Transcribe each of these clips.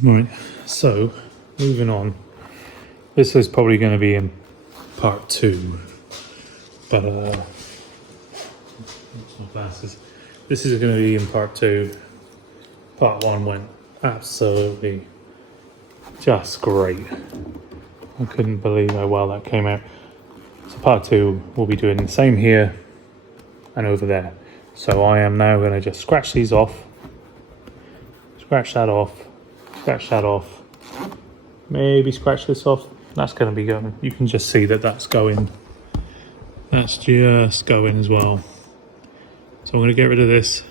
Right, so moving on. This is probably going to be in part 2, but my glasses. This is going to be in part 2. Part 1 went absolutely just great. I couldn't believe how well that came out. So part 2 we'll be doing the same here and over there. So I am now going to just scratch these off, scratch that off, scratch that off, maybe scratch this off. That's going to be going. You can just see that that's going. That's just going as well. So I'm going to get rid of this.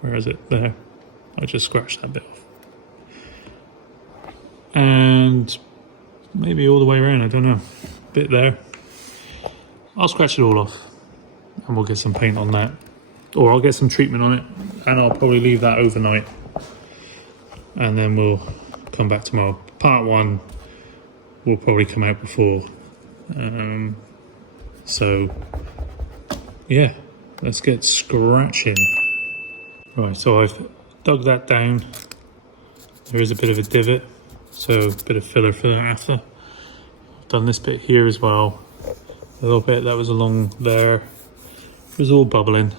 Where is it? There. I just scratched that bit off. And maybe all the way around, I don't know. Bit there. I'll scratch it all off and we'll get some paint on that. Or I'll get some treatment on it and I'll probably leave that overnight. And then we'll come back tomorrow. Part 1 will probably come out before. So yeah, let's get scratching. Right, so I've dug that down. There is a bit of a divot, so a bit of filler for that after. I've done this bit here as well. A little bit that was along there. It was all bubbling.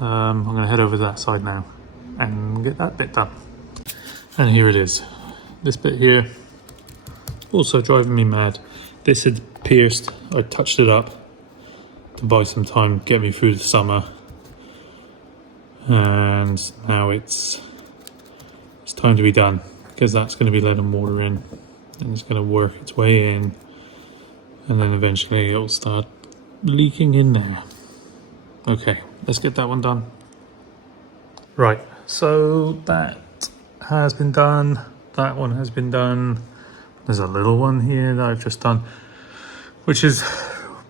I'm going to head over to that side now and get that bit done. And here it is. This bit here, also driving me mad. This had pierced. I touched it up to buy some time, get me through the summer. And now it's time to be done, because that's going to be letting water in and it's going to work its way in, and then eventually it'll start leaking in there. Okay, let's get that one done. Right, so that has been done. That one has been done. There's a little one here that I've just done, which is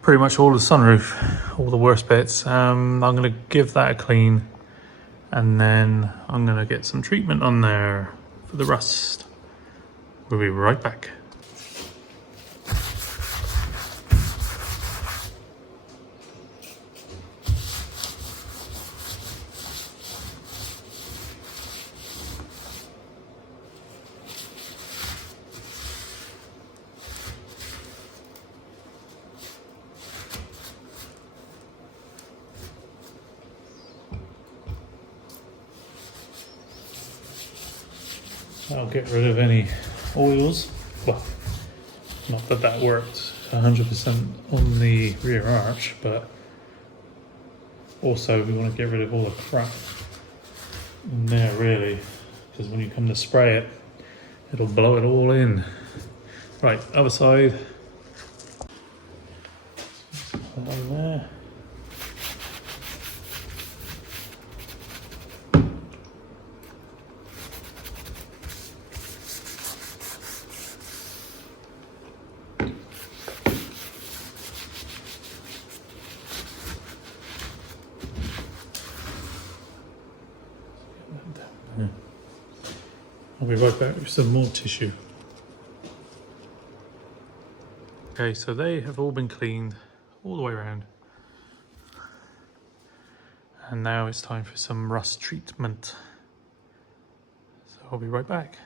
pretty much all the sunroof, all the worst bits. I'm going to give that a clean, and then I'm going to get some treatment on there for the rust. We'll be right back. I'll get rid of any oils. Well, not that that worked 100% on the rear arch, but also we want to get rid of all the crap in there, really, because when you come to spray it, it'll blow it all in. Right, other side. Put that on there. I'll be right back with some more tissue. Okay, so they have all been cleaned all the way around. And now it's time for some rust treatment. So I'll be right back.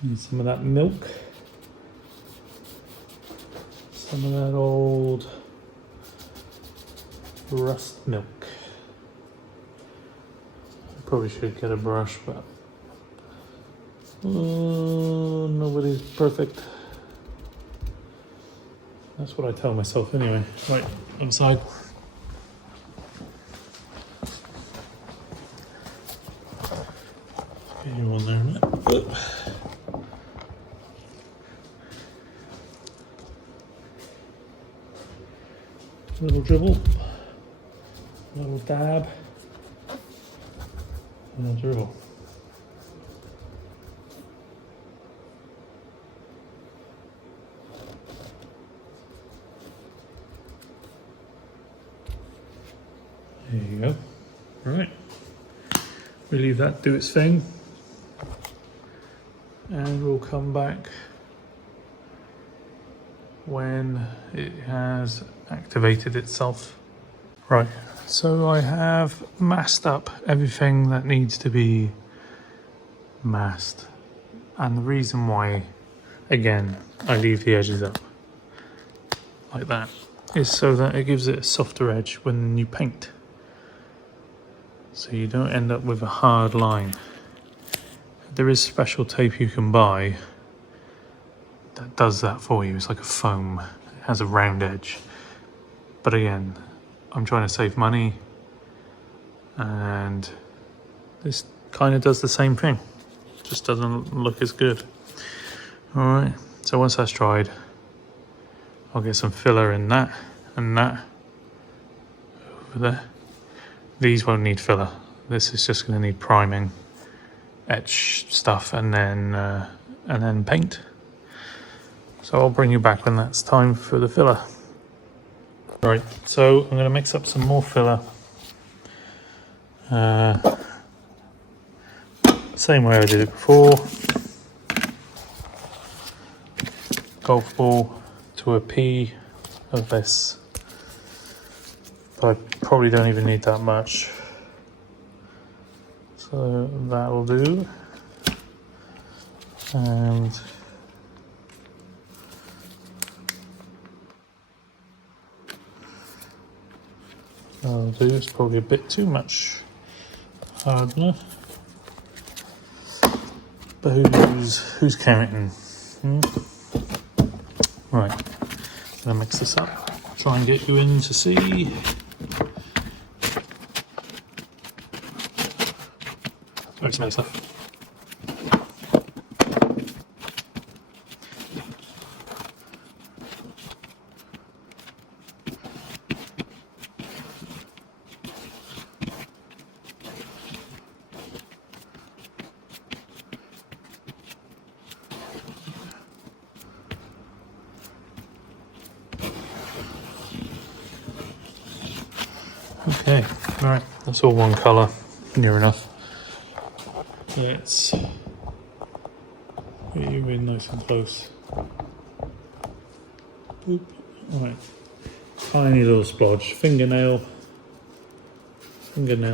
And some of that milk. Some of that old rust milk. Probably should get a brush, but nobody's perfect. That's what I tell myself anyway. Right, inside. Get you on there a minute. Little dribble, little dab. And a dribble. There you go. Right. We leave that do its thing. And we'll come back when it has activated itself. Right, So I have masked up everything that needs to be masked. And the reason why, again, I leave the edges up like that is so that it gives it a softer edge when you paint. So you don't end up with a hard line. There is special tape you can buy that does that for you. It's like a foam. It has a round edge. But again, I'm trying to save money, and this kind of does the same thing. Just doesn't look as good. Alright, so once that's dried, I'll get some filler in that and that over there. These won't need filler. This is just going to need priming, etch stuff, and then paint. So I'll bring you back when that's time for the filler. Right, so I'm going to mix up some more filler. Same way I did it before. Golf ball to a pea of this. But I probably don't even need that much. So that will do. And that'll do. It's probably a bit too much hardener. But who's counting? Right, I'm gonna mix this up. Try and get you in to see. Very smelly stuff. Okay, right, that's all one colour, near enough. Let's get you in nice and close. Boop. Alright, tiny little splodge, fingernail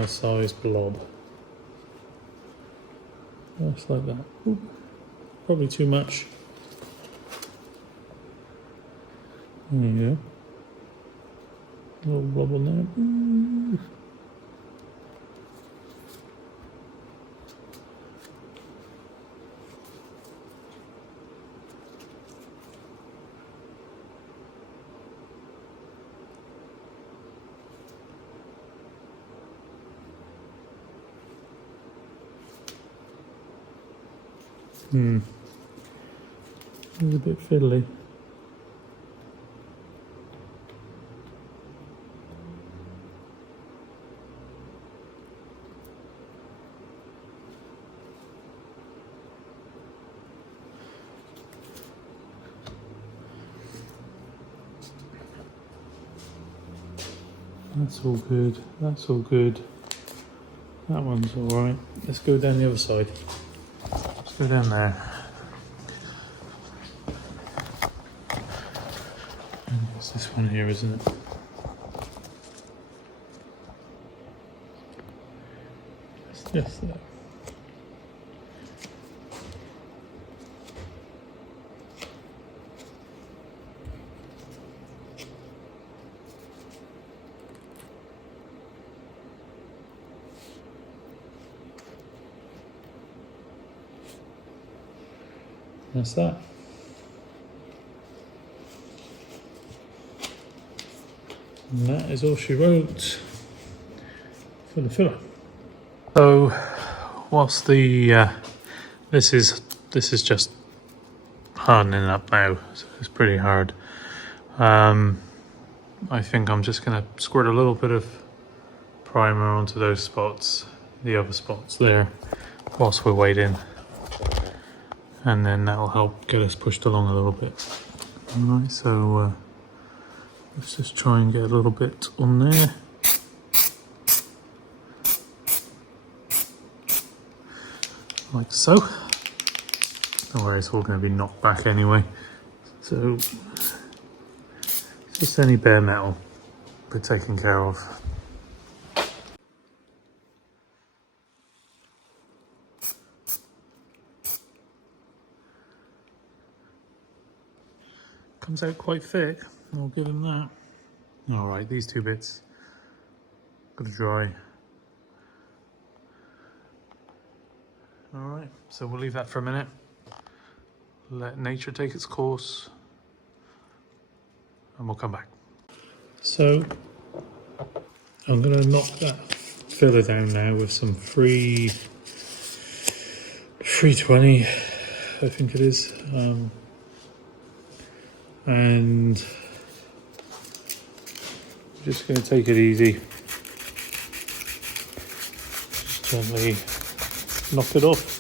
size blob. Just like that. Boop. Probably too much. There you go. A little blob on there. It's a bit fiddly. That's all good. That's all good. That one's all right. Let's go down the other side. Let's go down there. And it's this one here, isn't it? It's just there. That's that. And that is all she wrote for the filler. So, whilst the this is just hardening up now, so it's pretty hard. I think I'm just gonna squirt a little bit of primer onto those spots, the other spots there, whilst we're waiting. And then that'll help get us pushed along a little bit. Alright, so let's just try and get a little bit on there. Like so. Don't worry, it's all going to be knocked back anyway. So, just any bare metal we're taking care of. Comes out quite thick, I'll give him that. All right, these two bits got to dry. All right, so we'll leave that for a minute. Let nature take its course and we'll come back. So I'm gonna knock that filler down now with some 320, I think it is. And I'm just going to take it easy. Just gently knock it off.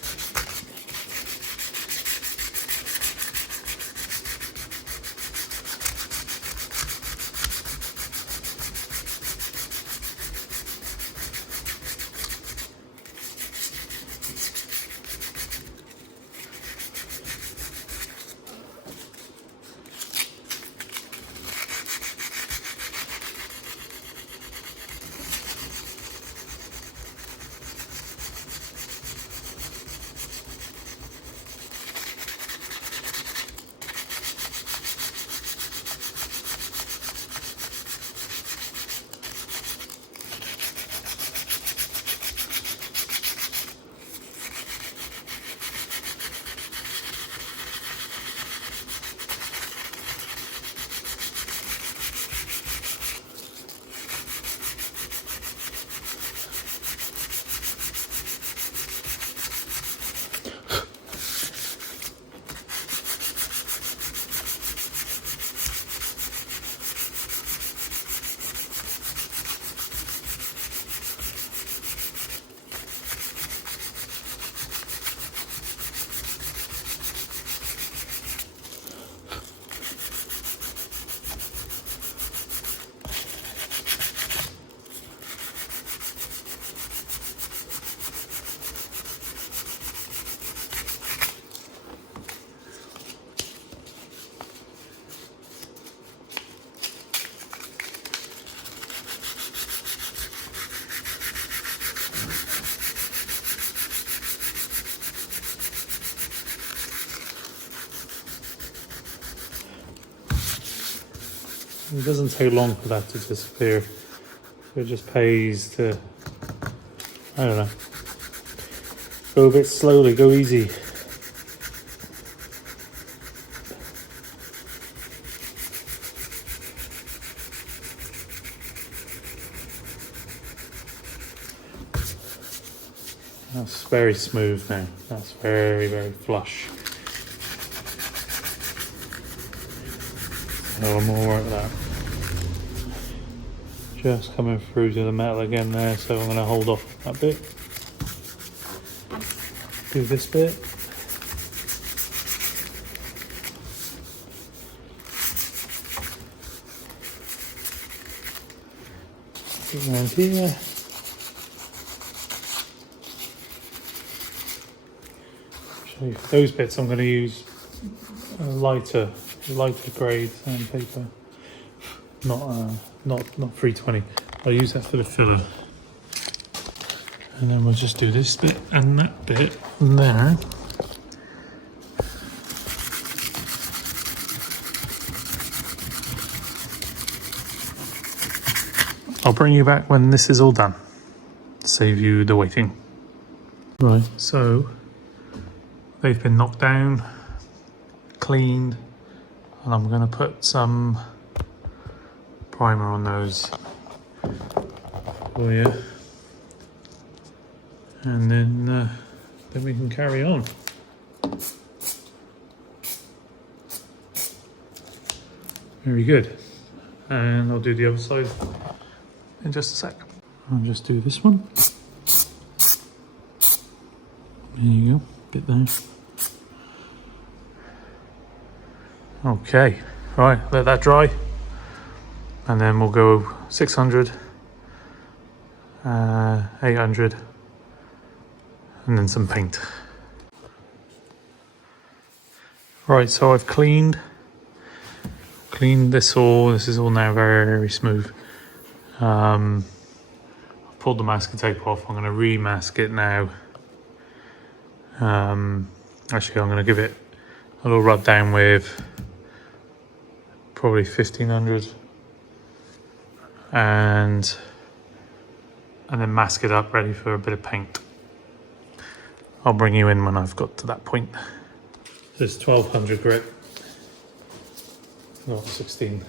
It doesn't take long for that to disappear. So it just pays to, I don't know, go a bit slowly, go easy. That's very smooth now. That's very, very flush. So I'm all right with that. Just coming through to the metal again there, so I'm going to hold off that bit. Do this bit. Get around here. Actually, for those bits I'm going to use a lighter grade sandpaper. Not 320. I'll use that for the filler. And then we'll just do this bit and that bit there. I'll bring you back when this is all done. Save you the waiting. Right, so they've been knocked down, cleaned, and I'm gonna put some primer on those for you, and then we can carry on. Very good. And I'll do the other side in just a sec. I'll just do this one. There you go, bit there. Okay, right, let that dry. And then we'll go 600, 800, and then some paint. Right, so I've cleaned this all. This is all now very, very smooth. I've pulled the masking tape off. I'm going to remask it now. Actually, I'm going to give it a little rub down with probably 1500, and then mask it up ready for a bit of paint. I'll bring you in when I've got to that point. This 1200 grit, not 16.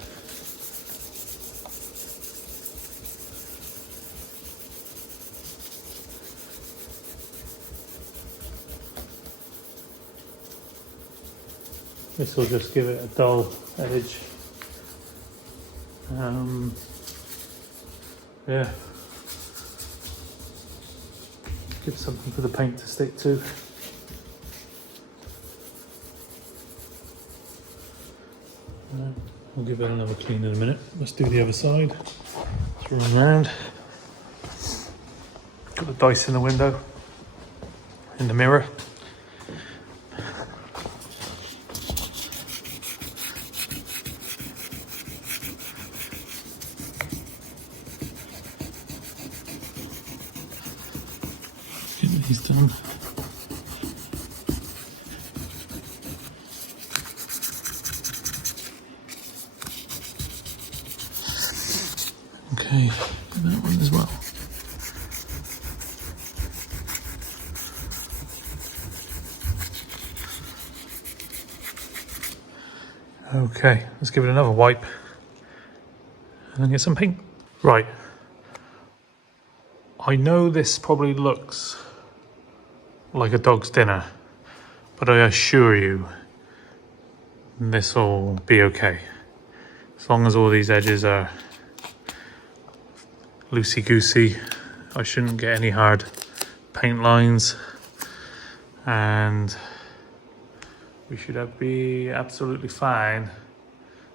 This will just give it a dull edge. Yeah, give something for the paint to stick to. We'll give it another clean in a minute. Let's do the other side. Let's run around. Got the dice in the window, in the mirror. Get these done. Okay, that one as well. Okay, let's give it another wipe and then get some paint. Right, I know this probably looks like a dog's dinner, but I assure you this will be okay. As long as all these edges are loosey-goosey, I shouldn't get any hard paint lines, and we should be absolutely fine.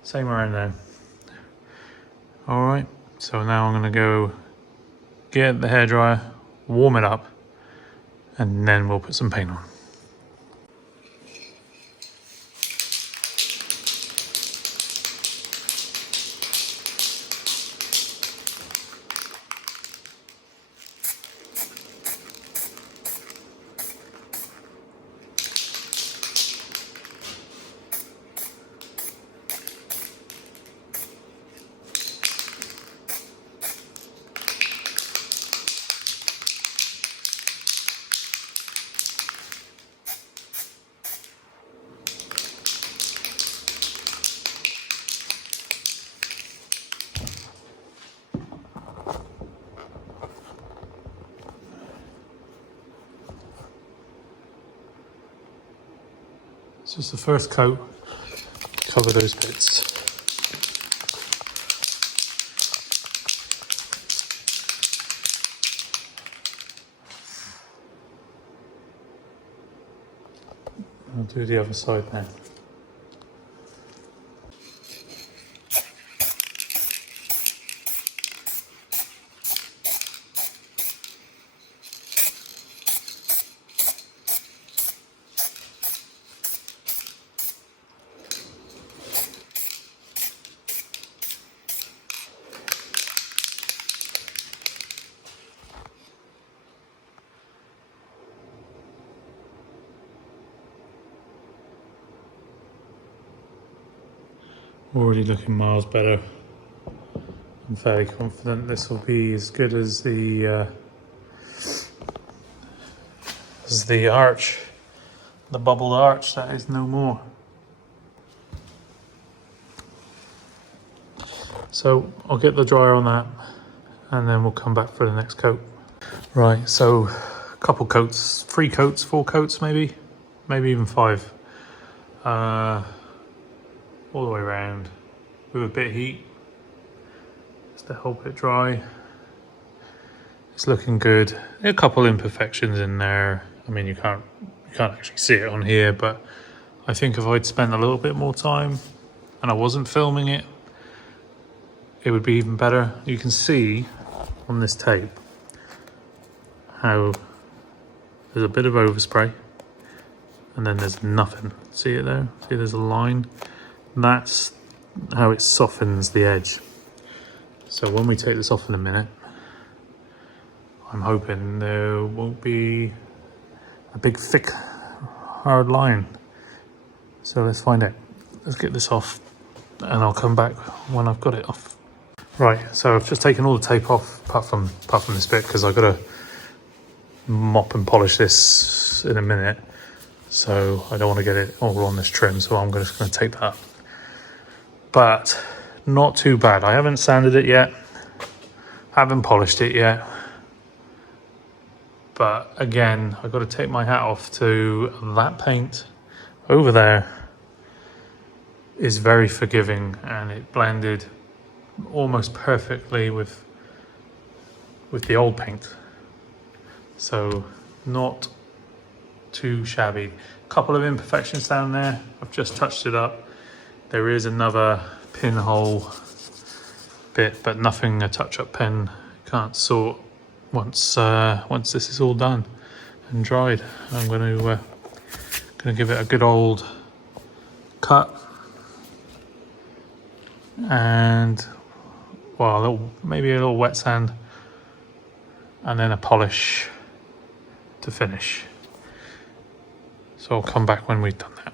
Same around there. All right, so now I'm gonna go get the hairdryer, warm it up, and then we'll put some paint on. It's just the first coat, cover those bits. I'll do the other side now. Already looking miles better. I'm fairly confident this will be as good as the arch, the bubbled arch that is no more. So I'll get the dryer on that and then we'll come back for the next coat. Right, so a couple coats, 3 coats, 4 coats maybe even 5. All the way around with a bit of heat just to help it dry. It's looking good. A couple imperfections in there. I mean, you can't actually see it on here, but I think if I'd spent a little bit more time and I wasn't filming it, it would be even better. You can see on this tape how there's a bit of overspray and then there's nothing. See it there? See there's a line? That's how it softens the edge. So when we take this off in a minute, I'm hoping there won't be a big thick hard line. So let's find out. Let's get this off and I'll come back when I've got it off. Right, so I've just taken all the tape off, apart from this bit, because I've got to mop and polish this in a minute. So I don't want to get it all on this trim, so I'm just going to take that up. But not too bad. I haven't sanded it yet, haven't polished it yet. But again, I've got to take my hat off to that paint over there. Is very forgiving, and it blended almost perfectly with the old paint. So not too shabby. Couple of imperfections down there. I've just touched it up. There is another pinhole bit, but nothing a touch-up pen can't sort. Once this is all done and dried, I'm going to give it a good old cut, and well, maybe a little wet sand, and then a polish to finish. So I'll come back when we've done that.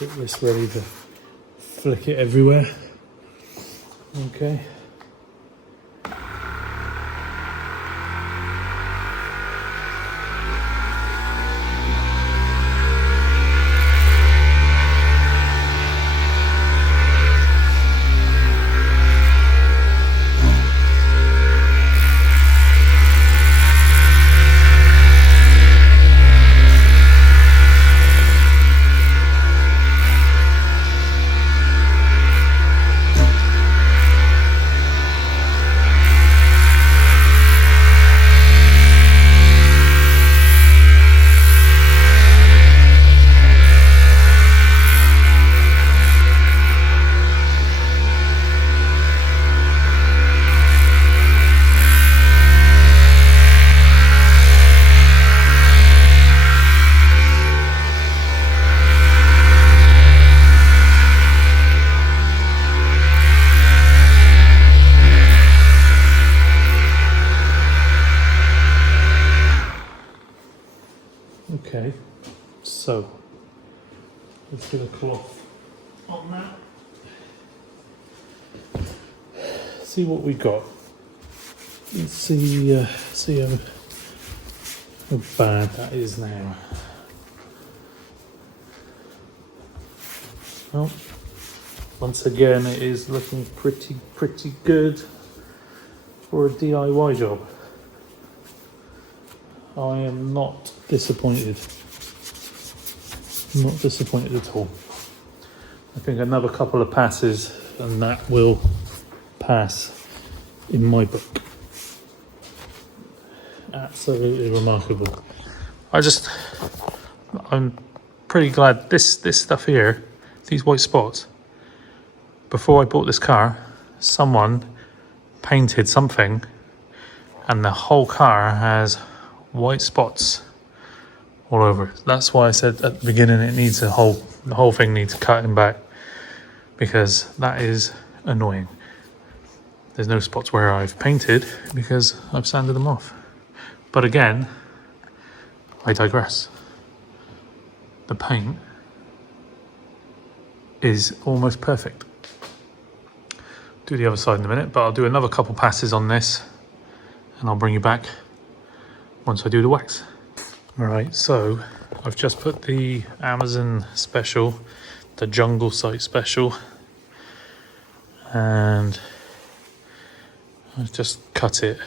Get this ready to flick it everywhere. Okay. Okay, so let's get a cloth on that. See what we got. Let's see how bad that is now. Well, once again, it is looking pretty good for a DIY job. I am not disappointed. Not disappointed at all. I think another couple of passes and that will pass in my book. Absolutely remarkable. I'm pretty glad this stuff here, these white spots, before I bought this car, someone painted something and the whole car has white spots all over it. That's why I said at the beginning the whole thing needs cutting back, because that is annoying. There's no spots where I've painted because I've sanded them off. But again, I digress. The paint is almost perfect. Do the other side in a minute, but I'll do another couple passes on this and I'll bring you back once I do the wax. All right, so I've just put the Amazon special, the jungle site special, and I've just cut it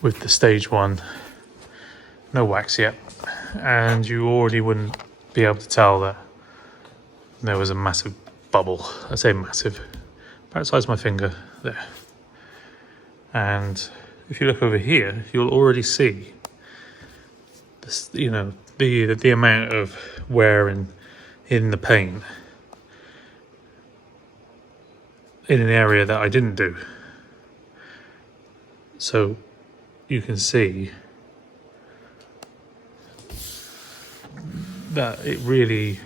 with the stage 1, no wax yet, and you already wouldn't be able to tell that there was a massive bubble. I say massive, about the size of my finger there. And if you look over here, you'll already see this, the amount of wear in the paint in an area that I didn't do. So you can see that it really,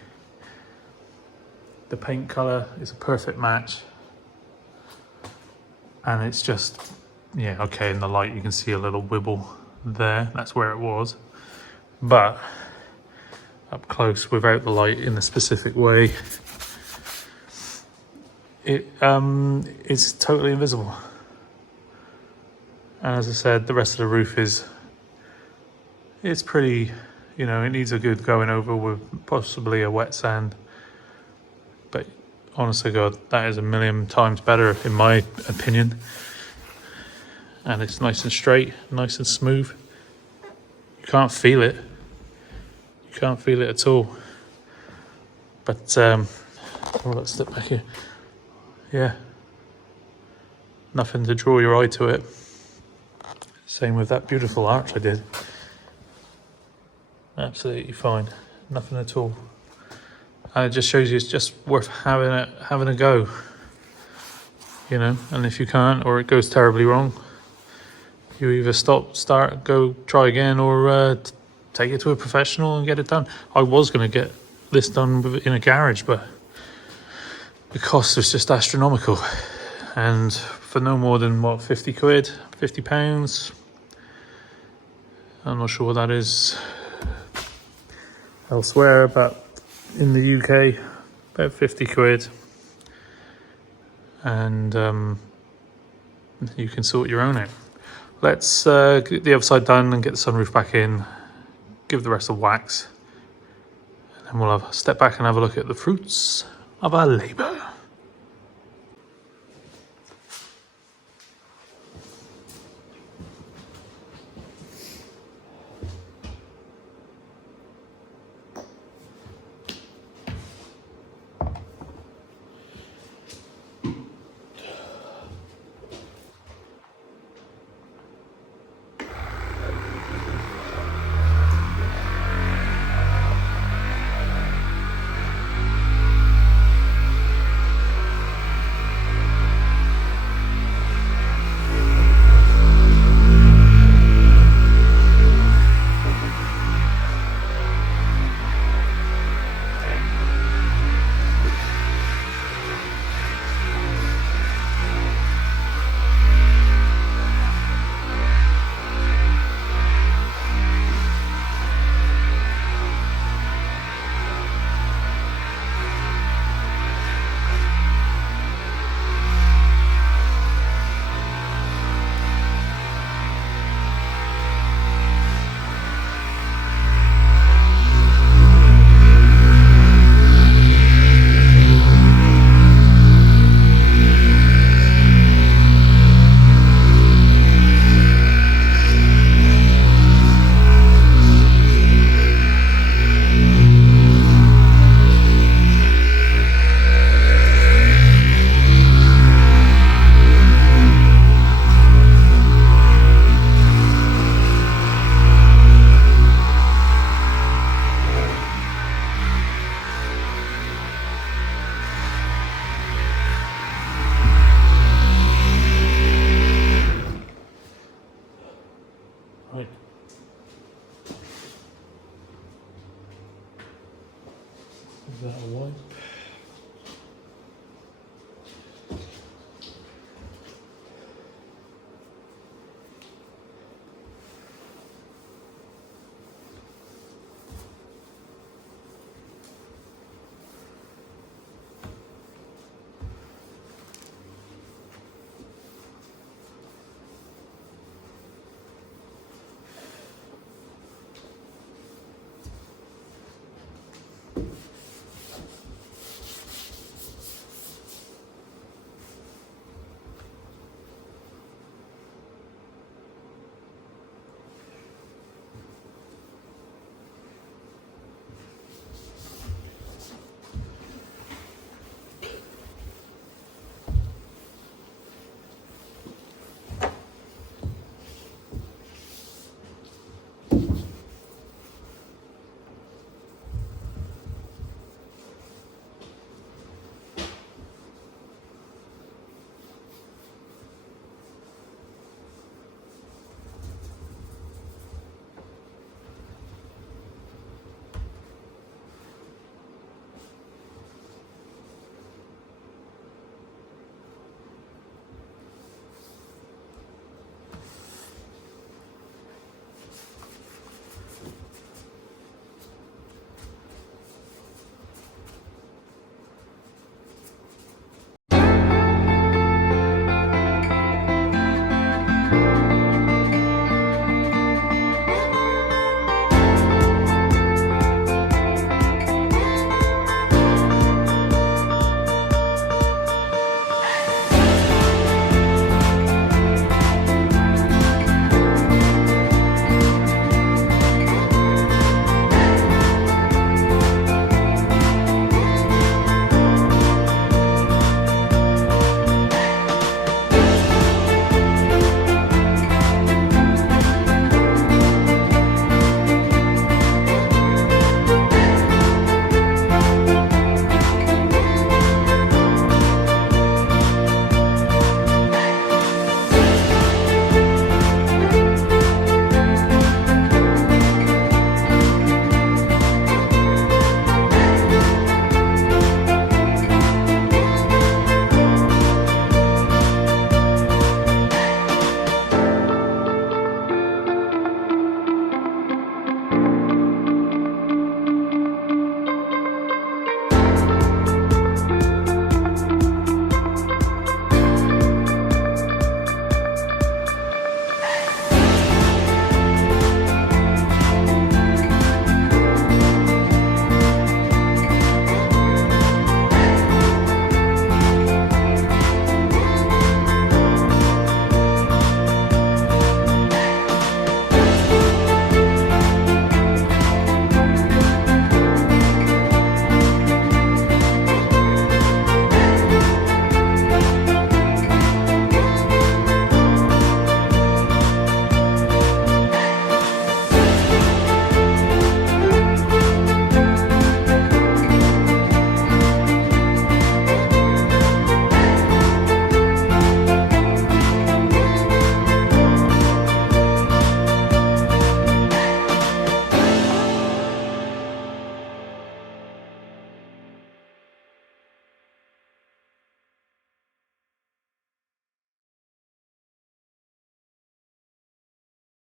the paint color is a perfect match, and it's just, yeah, okay, in the light you can see a little wibble there, that's where it was, but up close without the light in a specific way, it's totally invisible. And as I said, the rest of the roof it's pretty, you know, it needs a good going over with possibly a wet sand. But honestly, God, that is a million times better in my opinion. And it's nice and straight, nice and smooth. You can't feel it. You can't feel it at all. But let's step back here. Yeah, nothing to draw your eye to it. Same with that beautiful arch I did. Absolutely fine, nothing at all. And it just shows you it's just worth having a go. You know, and if you can't, or it goes terribly wrong, you either stop, start, go, try again, or take it to a professional and get it done. I was going to get this done in a garage, but the cost was just astronomical. And for no more than, what, 50 quid, 50 pounds? I'm not sure what that is elsewhere, but in the UK, about 50 quid. And you can sort your own out. Let's get the other side done and get the sunroof back in, give the rest a wax, and then we'll step back and have a look at the fruits of our labour.